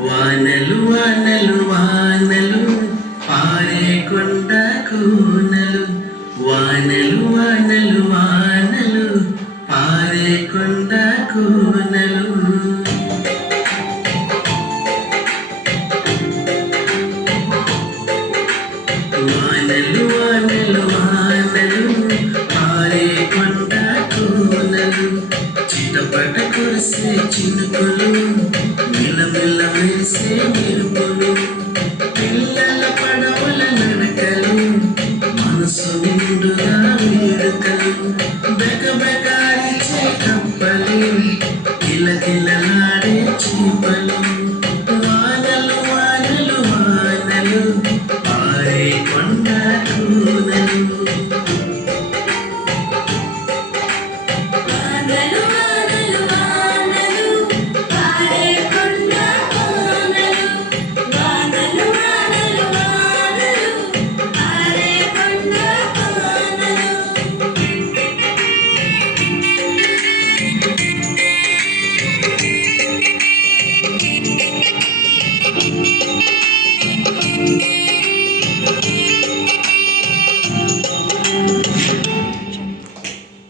వానలు వానలు వానలు పారే కొండ కూనలు, వానలు వానలు వానలు పారే కొండ కూనలు. వానలు వానలు వానలు పారే కొండ కూనలు, చిటపట కురిసే చినుకులు, మిలమిల మెరిసే మెరుపులు, పిల్లల పడవల నడకలు, మనసు నిండుగా వేడుకలు, బెక